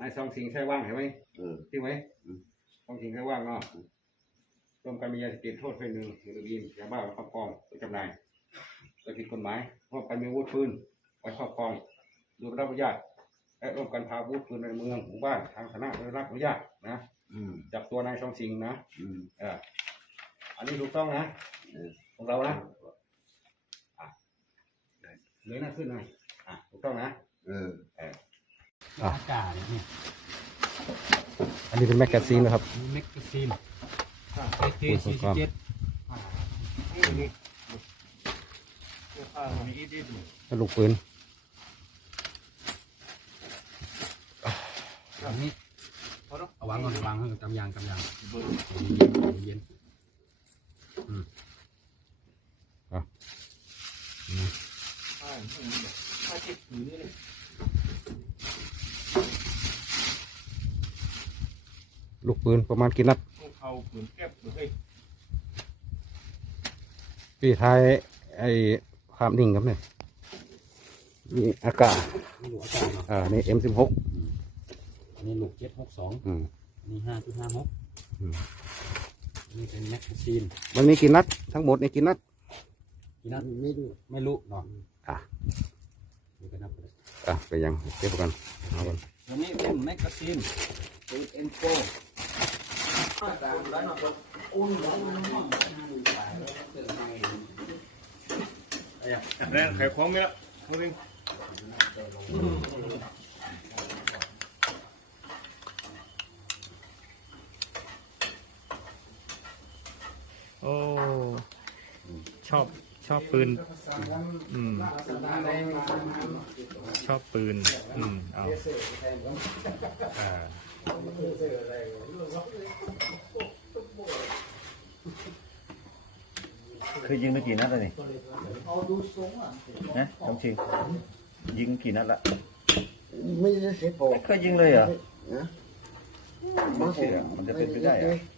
นายซองสิงใช่ว่างเห็นไหมเออจริงไหมอืมซองสิงใช่ว่างเนาะร่วมกันมียาเสพติดโทษเพื่อนหนึ่งหรือยินยาบ้าไว้ครอบครองหรือจำหน่ายโดยผิดกฎหมายร่วมกันมีอาวุธปืนไว้ครอบครองโดยไม่ได้รับอนุญาตและร่วมกันพาอาวุธปืนในเมืองหมู่บ้านทางสาธารณะโดยไม่ได้รับอนุญาตนะอืมจับตัวนายซองสิงนะอืม เอออันนี้ถูกต้องนะเออ ของเรานะเลยหน้าขึ้นหน่อยอะถูกต้องนะ เอออ่ะ อากาศเนี่ยอันนี้เป็นแมกกาซีนนะครับ มีแมกกาซีนเอทีคุณสสี่งคสิราบมเจ็ดแล้วลูกปืนอันนี้เอาวางก่อนวางให้กำยางกำยางเย็นๆอืมอะ อืม ลูกปืนประมาณกี่นัดเขาปืนแก็บเฮ้ยพี่ทายไอ้ความนิ่งครับเนี่ยนี่อากาศนี่ลูกอากาศเนาะอ่านี่ M16 อันนี้ลูกเจ็ดหกสองอืม อันนี้ห้าจุดห้าหกอืม อันนี้เป็นแมกกาซีนมันมีกี่นัด ทั้งหมดนี่กี่นัด กี่นัดไม่รู้ไม่รู้เนาะอะ เดี๋ยวกันนับไปเลยอะไปยังเก็บกันเอากันอันนี้เป็นแมกกาซีน เป็นเอ็นโฟแรงไข่ของเนี่ยเขาเองโอ้ ชอบชอบปืน อืม ชอบปืน อืม เอาอ่าเคยยิงไปกี่นัดแล้วนี่นะจงชิงยิงกี่นัดละไม่ได้เสียโปรไม่เคยยิงเลยเหรอนะไม่เชื่อมันจะเป็นไปได้เหรอ